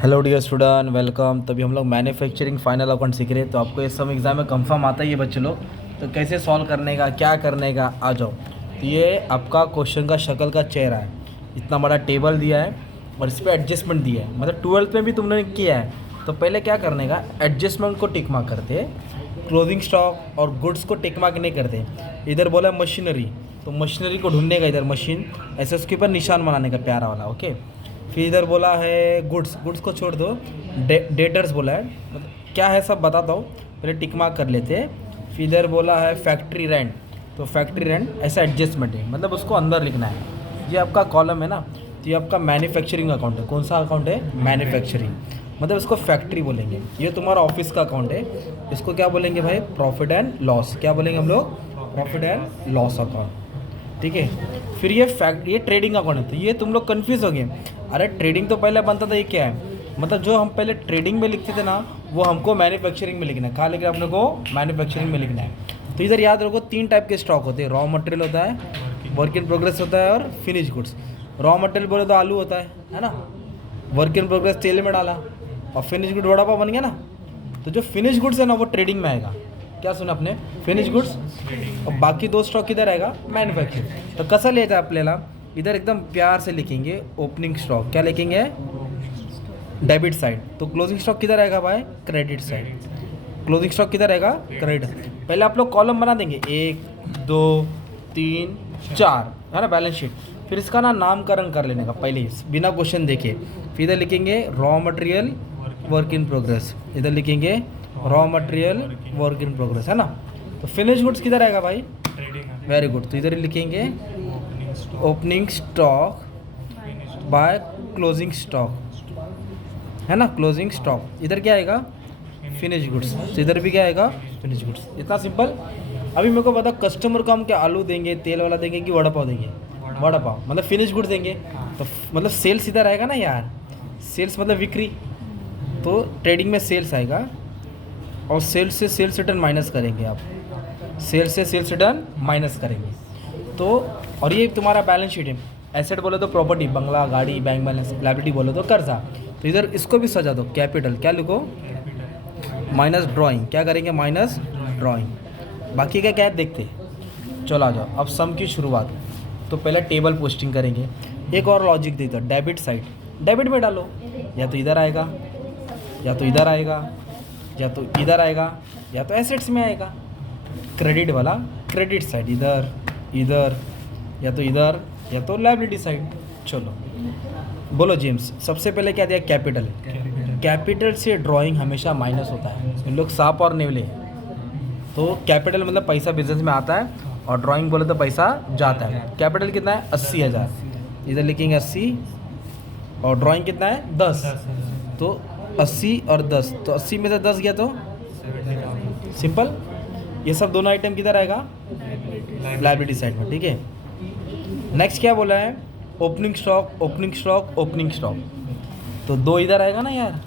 Hello dear student, welcome. तभी हम लोग मैन्युफैक्चरिंग फाइनल अकाउंट सीख रहे हैं। तो आपको ये सब एग्ज़ाम में कंफर्म आता ही है बच्चे लोग। तो कैसे सॉल्व करने का, क्या करने का, आ जाओ। तो ये आपका क्वेश्चन का शक्ल का चेहरा है। इतना बड़ा टेबल दिया है और इस पर एडजस्टमेंट दिया है। मतलब 12th में भी तुमने किया है। तो पहले क्या करने का, एडजस्टमेंट को टिक मार्क करते, क्लोजिंग स्टॉक और गुड्स को टिक मार्क नहीं करते। इधर बोला मशीनरी, तो मशीनरी को ढूंढने का, इधर मशीन ऐसे उसके ऊपर निशान बनाने का प्यारा वाला। ओके। फिर इधर बोला है गुड्स, गुड्स को छोड़ दो। डेटर्स बोला है, मतलब क्या है सब बताता हूँ, पहले टिक मार्क कर लेते हैं। फिर इधर बोला है फैक्ट्री रेंट, तो फैक्ट्री रेंट ऐसा एडजस्टमेंट है, मतलब उसको अंदर लिखना है। ये आपका कॉलम है ना, तो ये आपका मैन्युफैक्चरिंग अकाउंट है। कौन सा अकाउंट है? मैन्युफैक्चरिंग, मतलब इसको फैक्ट्री बोलेंगे। ये तुम्हारा ऑफिस का अकाउंट है, इसको क्या बोलेंगे भाई? Profit and loss. क्या बोलेंगे हम लोग? Profit and loss account. ठीक है। फिर ये ट्रेडिंग अकाउंट है। तो ये तुम लोग कन्फ्यूज़ हो गए, अरे ट्रेडिंग तो पहले बनता था, ये क्या है? मतलब जो हम पहले ट्रेडिंग में लिखते थे ना, वो हमको मैन्युफैक्चरिंग में लिखना है। कहाँ लिखना है अपने को? मैन्युफैक्चरिंग में लिखना है। तो इधर याद रखो, 3 टाइप के स्टॉक होते हैं। रॉ मटेरियल होता है, वर्क इन प्रोग्रेस होता है, और फिनिश गुड्स। रॉ मटेरियल बोले तो आलू होता है ना। वर्क इन प्रोग्रेस तेल में डाला, और फिनिश गुड वड़ा पाव बन गया ना। तो जो फिनिश गुड्स है ना, वो ट्रेडिंग में आएगा। क्या सुना आपने? Finish goods. और बाकी 2 स्टॉक किधर आएगा? मैन्युफैक्चरिंग। तो कसं लिहायचं आपल्याला? इधर एकदम प्यार से लिखेंगे ओपनिंग स्टॉक। क्या लिखेंगे? Debit side. तो क्लोजिंग स्टॉक किधर आएगा भाई? Credit side. क्लोजिंग स्टॉक किधर आएगा? क्रेडिट। पहले आप लोग कॉलम बना देंगे, 1 2 3 4, है ना, बैलेंस शीट। फिर इसका ना नामकरण कर लेने का पहले ही, बिना क्वेश्चन देखे। फिर इधर लिखेंगे raw material work in progress, इधर लिखेंगे raw material work in progress, है ना। तो फिनिश गुड्स किधर आएगा भाई? Very good. तो इधर लिखेंगे opening stock by closing stock, है ना, क्लोजिंग स्टॉक। इधर क्या आएगा? Finish goods. तो इधर भी क्या आएगा? Finish goods. इतना सिंपल। अभी मेरे को बता, कस्टमर को हम क्या आलू देंगे, तेल वाला देंगे, कि वड़ा पाव देंगे? वड़ा पाव, मतलब फिनिश गुड्स देंगे। तो मतलब सेल्स इधर आएगा ना यार। सेल्स मतलब बिक्री, तो ट्रेडिंग में सेल्स आएगा। और सेल्स से सेल्स रिटर्न माइनस करेंगे आप, सेल्स से सेल्स रिटर्न माइनस करेंगे। तो और ये तुम्हारा बैलेंस शीट है। एसेट बोले तो प्रॉपर्टी, बंगला, गाड़ी, बैंक बैलेंस। लायबिलिटी बोले तो कर्जा। तो इधर इसको भी सजा दो, कैपिटल। क्या लिखो? Minus drawing. क्या करेंगे? Minus drawing. बाकी का क्या है देखते। चलो आ जाओ, अब सम की शुरुआत। तो पहले टेबल पोस्टिंग करेंगे। एक और लॉजिक देता, डेबिट साइड। डेबिट में डालो, या तो इधर आएगा, या तो इधर आएगा, या तो इधर आएगा, या तो एसेट्स में आएगा। क्रेडिट वाला क्रेडिट साइड, इधर इधर, या तो इधर, या तो लायबिलिटी साइड। चलो बोलो जेम्स, सबसे पहले क्या दिया? कैपिटल। कैपिटल से ड्राइंग हमेशा माइनस होता है। इन लोग सांप और नेवले। तो कैपिटल मतलब पैसा बिजनेस में आता है, और ड्राइंग बोले तो पैसा जाता है। कैपिटल कितना है? 80,000। इधर लिखेंगे 80, और ड्राइंग कितना है? 10। तो 80 और 10, तो 80 में से 10 गया तो सिंपल। ये सब दोनों आइटम किधर आएगा? लायबिलिटी साइड में। ठीक है। नेक्स्ट क्या बोला है? Opening stock, opening stock, opening stock. तो 2 इधर आएगा ना यार,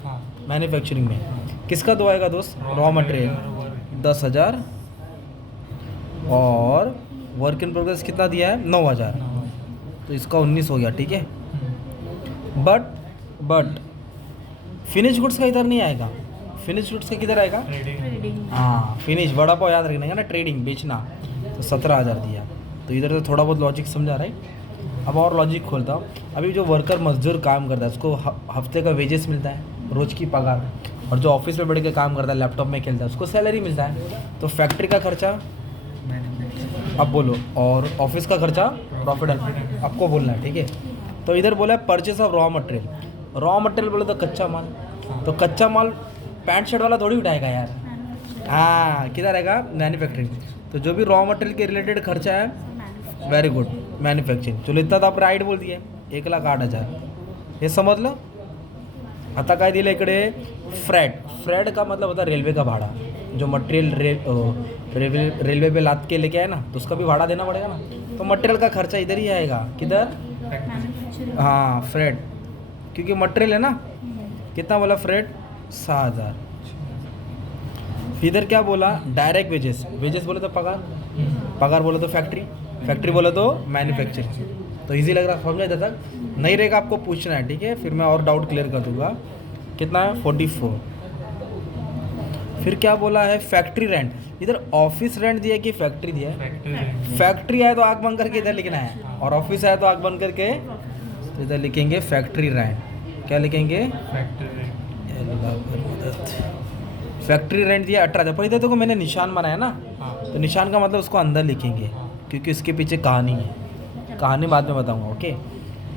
मैन्युफैक्चरिंग में। किसका 2 आएगा दोस्त? रॉ मटेरियल 10,000, और वर्क इन प्रोग्रेस कितना दिया है? 9,000। तो इसका 19 हो गया। ठीक है। बट फिनिश गुड्स का इधर नहीं आएगा। फिनिश गुड्स का किधर आएगा? हाँ, फिनिश वड़ा पाव याद रखना है ना, ट्रेडिंग, बेचना। तो 17,000 दिया। तो इधर तो थोड़ा बहुत लॉजिक समझा रहा है। अब और लॉजिक खोलता हूँ। अभी जो वर्कर मजदूर काम करता है, उसको हफ्ते का वेजेस मिलता है, रोज़ की पगार। और जो ऑफिस में बैठ के काम करता है, लैपटॉप में खेलता है, उसको सैलरी मिलता है। तो फैक्ट्री का खर्चा अब बोलो, और ऑफिस का खर्चा प्रॉफिट आपको बोलना है। ठीक है। तो इधर बोला है purchase of raw material. Raw material बोले तो कच्चा माल। तो कच्चा माल पैंट शर्ट वाला थोड़ी उठाएगा यार। हाँ, किधर आएगा? मैन्युफैक्चरिंग। तो जो भी रॉ मटेरियल के रिलेटेड खर्चा है, वेरी गुड, मैन्युफैक्चरिंग। चलो इतना तो आप राईट बोल दिए, 1,08,000 हे समजलं। आता काय दिलं इकडे? फ्रेट। फ्रेट का मतलब होता है रेलवे का भाड़ा। जो मटेरियल रेलवे पे लाद के लेके आए ना, तो उसका भी भाड़ा देना पड़ेगा ना। तो मटेरियल का खर्चा इधर ही आएगा। किधर? हाँ, फ्रेट, क्योंकि मटेरियल है ना। कितना बोला? फ्रेट 6,000। इधर क्या बोला? Direct wages. वेजेस बोले तो पगार, पगार बोले तो फैक्ट्री, फैक्ट्री बोले तो मैन्युफैक्चरिंग। तो इजी लग रहा, समझ में तक? नहीं रहेगा आपको पूछना है। ठीक है, फिर मैं और डाउट क्लियर कर दूंगा। कितना है 44। फिर क्या बोला है फैक्ट्री रेंट, इधर ऑफिस रेंट दिया कि फैक्ट्री दिया है? फैक्ट्री है तो आग बंद करके इधर लिखना है, और ऑफिस है तो आग बंद करके तो इधर लिखेंगे फैक्ट्री रेंट। क्या लिखेंगे? फैक्ट्री रेंट दिया 18,000, पर इधर देखो मैंने निशान बनाया ना, तो निशान का मतलब उसको अंदर लिखेंगे क्योंकि उसके पीछे कहानी है, कहानी बाद में बताऊंगा। ओके,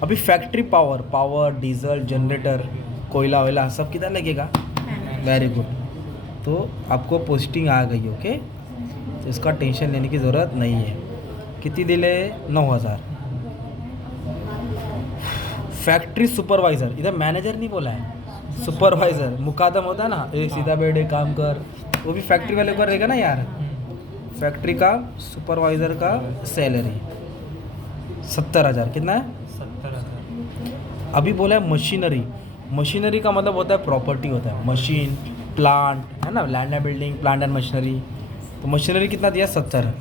अभी फैक्ट्री पावर डीजल जनरेटर कोयला वोयला सब किधर लगेगा? वेरी गुड, तो आपको पोस्टिंग आ गई। ओके, तो इसका टेंशन लेने की ज़रूरत नहीं है। कितनी दिले? 9,000। फैक्ट्री सुपरवाइज़र, इधर मैनेजर नहीं बोला है, सुपरवाइज़र मुकादम होता है ना, ए सीधा बैठ काम कर, वो भी फैक्ट्री वाले को रहेगा ना यार। फैक्ट्री का सुपरवाइज़र का सैलरी 70,000। कितना है? 70,000। अभी बोला है मशीनरी, मशीनरी का मतलब होता है प्रॉपर्टी, होता है मशीन प्लांट, है ना, land and building, plant and machinery. तो मशीनरी कितना दिया? 70।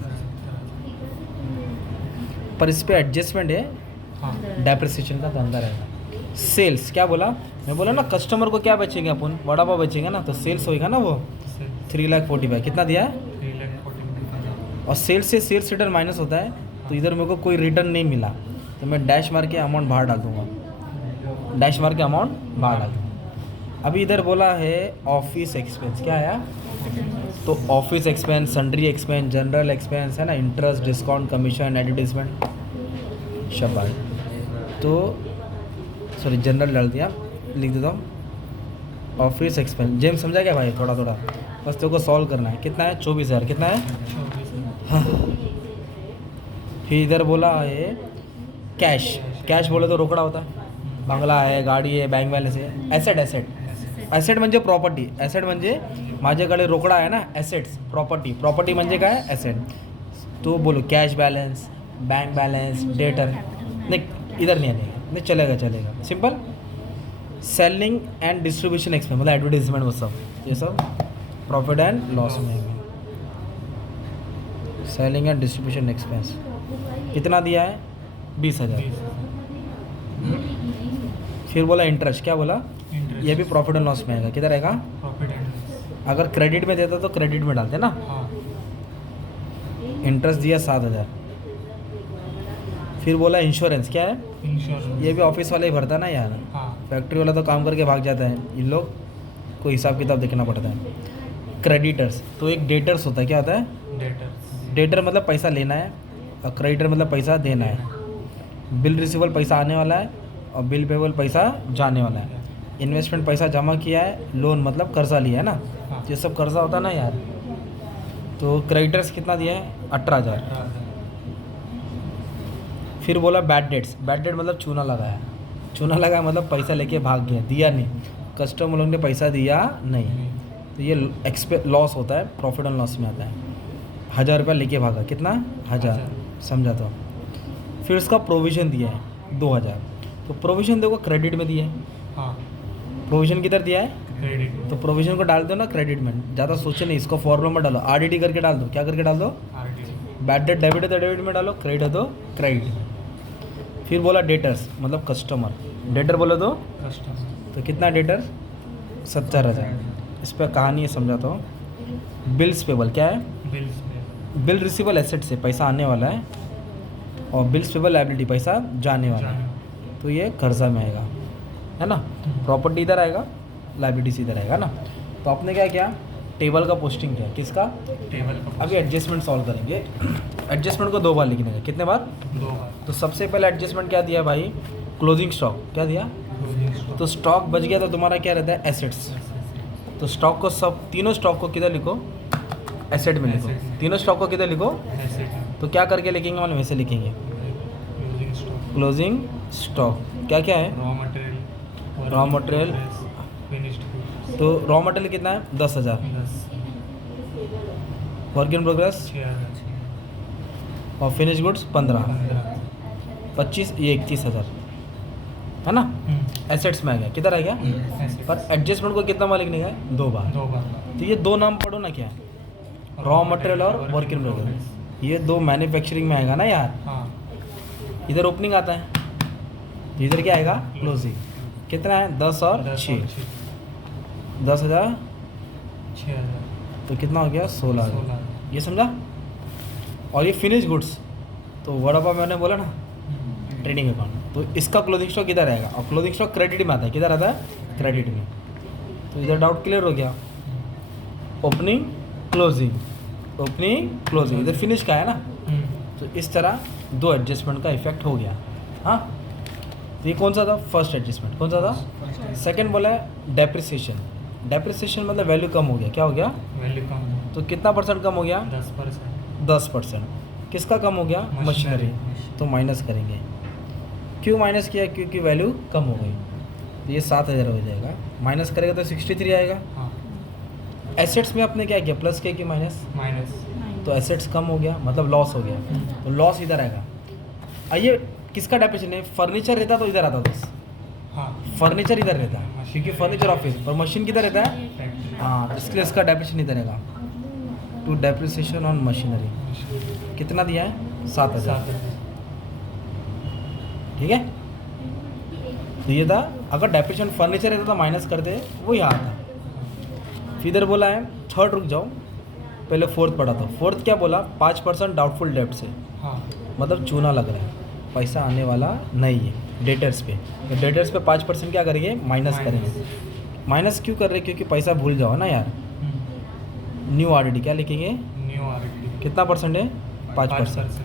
पर इस पर एडजस्टमेंट है, डेप्रिसिएशन का धंधा रहेगा। सेल्स क्या बोला? मैं बोला ना कस्टमर को क्या बेचेंगे अपन, वड़ा पाव बेचेंगे ना, तो सेल्स होएगा ना वो 3,45,000। कितना दिया है? 3,45,000। और सेल्स से सेल्स रिटर्न माइनस होता है, तो इधर मेरे को कोई रिटर्न नहीं मिला, तो मैं डैश मार के अमाउंट बाहर डाल दूँगा, डैश मार के अमाउंट बाहर डाल दूँगा। अभी इधर बोला है ऑफिस एक्सपेंस, क्या आया? तो office expense, sundry expense, general expense, है ना, इंटरेस्ट, डिस्काउंट, कमीशन, एडवर्टीजमेंट, शाबाश। तो सॉरी जनरल डाल दिया, लिख देता हूँ ऑफिस एक्सपेंस। जेम्स समझा क्या भाई? थोड़ा थोड़ा बस तेरे को सॉल्व करना है। कितना है? 24,000। कितना है? 24,000। हाँ। फिर इधर बोला है कैश, कैश बोले तो रोकड़ा होता है, बंगला है, गाडी आहे, बँक बॅलन्स आहे, ॲसेट ॲसेट ॲसेट म्हणजे प्रॉपर्टी, ॲसेट म्हणजे माझ्याकडे रोकडा आहे ना, ॲसेट्स प्रॉपर्टी, प्रॉपर्टी म्हणजे काय? ॲसेट। तो बोलो cash balance, bank balance, debtor, नहीं इधर नहीं आने, नहीं चलेगा चलेगा, simple. Selling and distribution expense मतलब एडवर्टीजमेंट, वो सब ये सब प्रॉफिट एंड लॉस में है। सेलिंग एंड डिस्ट्रीब्यूशन एक्सपेंस कितना दिया है? 20,000। फिर बोला इंटरेस्ट, क्या बोला? ये भी प्रॉफिट एंड लॉस में आएगा, किधर आएगा? प्रॉफिट एंड अगर क्रेडिट में देता तो क्रेडिट में डालते ना। इंटरेस्ट दिया 7,000। फिर बोला इंश्योरेंस, क्या है? इंश्योरेंस, ये भी ऑफिस वाले ही भरता ना यार, फैक्ट्री वाला तो काम करके भाग जाता है, इन लोग को हिसाब किताब देखना पड़ता है। क्रेडिटर्स, तो एक डेटर्स होता है, क्या होता है? डेटर। डेटर मतलब पैसा लेना है, और क्रेडिटर मतलब पैसा देना है। बिल रिसीवेबल पैसा आने वाला है, और बिल पेबल पैसा जाने वाला है। इन्वेस्टमेंट पैसा जमा किया है, लोन मतलब कर्जा लिया है ना, ये सब कर्जा होता है ना यार। तो क्रेडिटर्स कितना दिया है? 18,000। फिर बोला बैड डेट्स, बैड डेट मतलब चूना लगाया, चूना लगाया मतलब पैसा लेके भाग गया, दिया नहीं, कस्टमर लोगों ने पैसा दिया नहीं, तो ये लॉस होता है, प्रॉफिट एंड लॉस में आता है। 1,000 रुपया लेके भागा, कितना? 1,000, समझा तो। फिर उसका प्रोविज़न दिया है 2,000, तो प्रोविज़न देखो क्रेडिट में दिया है, प्रोविज़न किधर दिया है? क्रेडिट। तो प्रोविज़न को डाल दो ना क्रेडिट में, ज़्यादा सोचे नहीं, इसको फॉर्मूला में डालो, RDD करके डाल दो, क्या करके डाल दो? बैड डेट डेबिट है तो डेबिट में डालो, क्रेडिट है तो क्रेडिट। फिर बोला डेटर्स मतलब कस्टमर, डेटर बोले तो कस्टमर, तो कितना डेटर? 70,000। इस पर कहानी है, समझाता हूँ। बिल्स पेबल क्या है? बिल्स में बिल रिसीवेबल एसेट से पैसा आने वाला है, और बिल्स पेबल लायबिलिटी पैसा जाने वाला है, तो ये कर्जा में आएगा, है ना। प्रॉपर्टी इधर आएगा, लायबिलिटीज इधर आएगा ना। तो आपने क्या किया? टेबल का पोस्टिंग किया, किसका? टेबल का। अभी एडजस्टमेंट सॉल्व करेंगे। एडजस्टमेंट को 2 बार लिखने का, कितने बार? 2 बार। तो सबसे पहले एडजस्टमेंट क्या दिया भाई? क्लोजिंग स्टॉक, क्या दिया? तो स्टॉक बच गया तो तुम्हारा क्या रहता है? एसेट्स। तो स्टॉक को सब तीनों स्टॉक को किधर लिखो? एसेट में लिखो। तीनों स्टॉक को किधर लिखो? तो क्या करके लिखेंगे? मतलब वैसे लिखेंगे क्लोजिंग स्टॉक। क्या क्या है? रॉ मटेरियल, फिनिश्ड तो रॉ मटेरियल कितना है? 10,000। 10, वर्क इन प्रोग्रेस 6,000, और फिनिश गुड्स 15, 25, ये 31,000, है ना। एसेट्स में आ गया, किधर आ गया? पर एडजस्टमेंट को कितना बार लिखने का है? 2 बार। 2 बार। तो ये 2 नाम पढ़ो ना, क्या? रॉ मटेरियल और वर्क इन प्रोग्रेस, ये 2 मैन्युफैक्चरिंग में आएगा ना यार। इधर ओपनिंग आता है, इधर क्या आएगा? क्लोजिंग। कितना है? 10 और 6। 10,000 6,000 तो कितना हो गया 16,000। 16,000 ये समझा। और ये फिनिश गुड्स तो वड़ा पाव मैंने बोला ना ट्रेडिंग अकाउंट, तो इसका क्लोजिंग स्टॉक इधर आएगा और क्लोजिंग स्टॉक क्रेडिट में आता है। किधर आता है क्रेडिट में। तो इधर डाउट क्लियर हो गया। ओपनिंग क्लोजिंग इधर फिनिश का है ना, तो इस तरह दो एडजस्टमेंट का इफेक्ट हो गया। हाँ, तो ये कौन सा था फर्स्ट एडजस्टमेंट, कौन सा था सेकंड बोला है डेप्रिसिएशन मतलब वैल्यू कम हो गया। क्या हो गया वैल्यू कम तो कितना परसेंट कम हो गया 10%। 10%। किसका कम हो गया मशीनरी, तो माइनस करेंगे। क्यों माइनस किया, क्योंकि वैल्यू कम हो गई। तो ये 7,000 हो जाएगा, माइनस करेगा तो 63 आएगा। हाँ एसेट्स में आपने क्या किया प्लस किया कि माइनस, माइनस। तो एसेट्स कम हो गया मतलब लॉस हो गया, तो लॉस इधर आएगा। आइए किसका डेप्रिसिएशन है, फर्नीचर रहता तो इधर आता बस, हाँ फर्नीचर इधर रहता है क्योंकि फर्नीचर ऑफिस, पर मशीन किधर रहता है। फैक्ट्री। हाँ, तो इसलिए इसका डेप्रिसिएशन इधर रहेगा। टू डेप्रिसिएशन ऑन मशीनरी कितना दिया है 7,000। 7,000। ठीक है, तो ये था। अगर डेप्रिसिएशन फर्नीचर रहता तो माइनस करते, वो यहाँ आता। फिर इधर बोला है थर्ड, रुक जाओ पहले फोर्थ पढ़ा था। फोर्थ क्या बोला 5% डाउटफुल डेब्ट से, हाँ मतलब चूना लग रहा है, पैसा आने वाला नहीं है डेटर्स पे। तो डेटर्स पे 5% क्या करेंगे माइनस करेंगे। माइनस क्यों कर रहे हैं, क्योंकि पैसा भूल जाओ ना यार। न्यू आरडी क्या लिखेंगे, न्यू आरटी कितना परसेंट है 5%,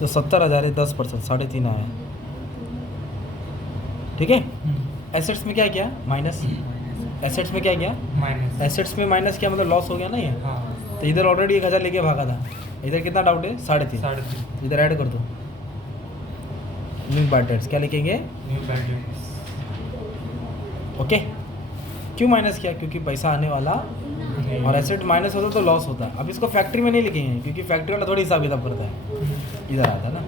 तो 70,000 है 10%, 3.5 आया। ठीक है, एसेट्स में क्या किया माइनस, एसेट्स में क्या किया माइनस। एसेट्स में माइनस किया मतलब लॉस हो गया ना ये। हाँ तो इधर ऑलरेडी 1,000 लेके भागा था, इधर कितना डाउट है 3.5, 3.5। इधर ऐड कर दो। न्यू बैड डेट्स क्या लिखेंगे, न्यू बैड डेट्स। ओके। क्यों माइनस किया, क्योंकि पैसा आने वाला, और एसेट माइनस होता तो लॉस होता। अब इसको फैक्ट्री में नहीं लिखेंगे क्योंकि फैक्ट्री वाला थोड़ी हिसाब किताब करता है, इधर आता है ना।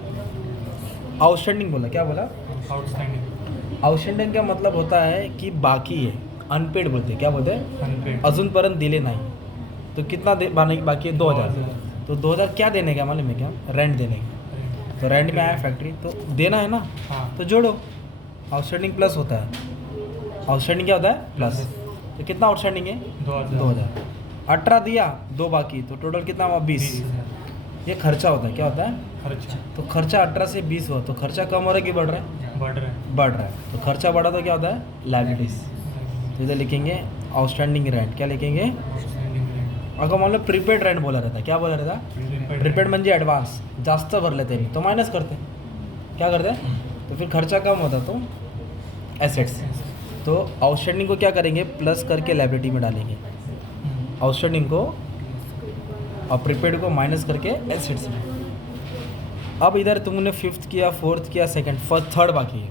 आउटस्टैंडिंग बोला, क्या बोला आउटस्टँडिंग। आउटस्टँडिंग का मतलब होता है कि बाकी है, अनपेड बोलते हैं। क्या बोलते हैं अनपेड। अजूनपर्यंत दिले नाही। तो कितना दे बाकी है 2,000। तो 2,000 क्या देने का मालूम है क्या, रेंट देने का। तो रेंट में आया फैक्ट्री तो देना है ना, हाँ तो जोड़ो। आउटस्टैंडिंग प्लस होता है, आउटस्टैंडिंग क्या होता है प्लस। तो कितना आउटस्टैंडिंग है 2,000। 18 दिया, 2 बाकी, तो टोटल कितना हुआ 20। 20,000 ये खर्चा होता है, क्या होता है खर्चा। तो खर्चा 18 से 20 हुआ, तो खर्चा कम हो रहा है कि बढ़ रहा है, बढ़ रहा है। बढ़ रहा है। तो खर्चा बढ़ा तो क्या होता है लायबिलिटीज। तो इधर लिखेंगे आउटस्टैंडिंग रेंट, क्या लिखेंगे। Outstanding rent. अगर मान लो प्रीपेड रेंट बोला रहता, क्या बोला रहता प्रीपेड म्हणजे ॲडव्हान्स जास्त भरले त्यांनी, तो मायनस करते, क्या करते, तो फिर खर्चा कम होता तो एसेट्स। तो आउटस्टैंडिंग को क्या करेंगे प्लस करके लायबिलिटी में डालेंगे, आउटस्टैंडिंग को और प्रीपेड को माइनस करके एसेट्स में। अब इधर तुमने फिफ्थ किया, फोर्थ किया, सेकंड, फर्स्ट, थर्ड बाकी है।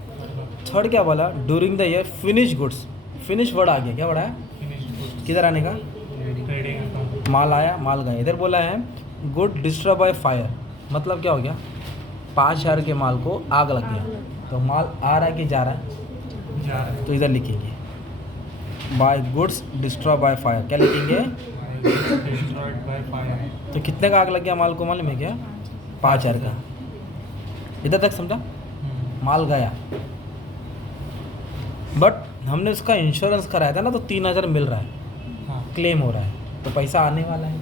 थर्ड क्या बोला during the year finish goods, finish word आ गया, क्या वर्ड है फिनिश्ड गुड्स। किधर आने का, ट्रेडिंग अकाउंट। माल आया माल गया। इधर बोला है गुड डिस्ट्रॉय बाय फायर, मतलब क्या हो गया 5,000 के माल को आग लग गया। तो माल आ रहा है कि जा रहा है, जा रहा है। तो इधर लिखेंगे by goods destroy by fire, क्या लिखेंगे। Destroyed by fire. तो कितने का आग लग गया माल को मालूम है क्या 5,000 का। इधर तक समझा, माल गया, बट हमने उसका इंश्योरेंस कराया था ना, तो 3,000 मिल रहा है, हाँ क्लेम हो रहा है, तो पैसा आने वाला है,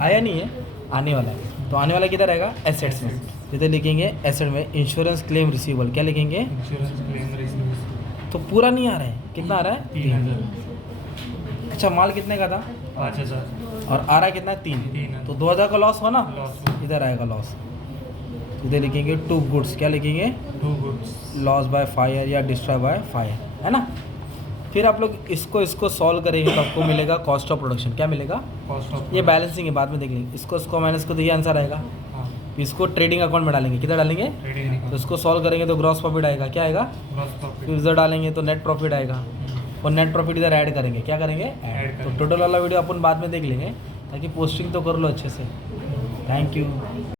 आया नहीं है आने वाला है। तो आने वाला किधर आएगा एसेट्स में, इधर लिखेंगे एसेट में इंश्योरेंस क्लेम रिसीवेबल, क्या लिखेंगे। Insurance claim receive. तो पूरा नहीं आ रहा है, कितना आ रहा है 3,000। अच्छा, माल कितने का था 5,000। और आ रहा है कितना 3, 3,000। तो 2,000 का लॉस हुआ ना, लॉस। इधर आएगा लॉस। इधर लिखेंगे टू गुड्स, क्या लिखेंगे to goods. Loss by fire या डिस्ट्रॉय बाय फायर, है ना। फिर आप लोग इसको सॉल्व करेंगे तो आपको मिलेगा कॉस्ट ऑफ प्रोडक्शन, क्या मिलेगा, कॉस्ट ऑफ। ये बैलेंसिंग है, बाद में देख लेंगे। इसको माइनस को तो ये आंसर आएगा। हाँ फिर इसको ट्रेडिंग अकाउंट में डालेंगे, किधर डालेंगे, ट्रेडिंग तो अकाउंट। इसको सॉल्व करेंगे तो ग्रॉस प्रॉफिट आएगा, क्या आएगा, ग्रॉस प्रॉफिट। फिर इधर डालेंगे तो नेट प्रॉफिट आएगा, और नेट प्रॉफिट इधर ऐड करेंगे, क्या करेंगे ऐड तो करेंगे। टोटल वाला वीडियो अपन बाद में देख लेंगे, ताकि पोस्टिंग तो कर लो अच्छे से। Thank you.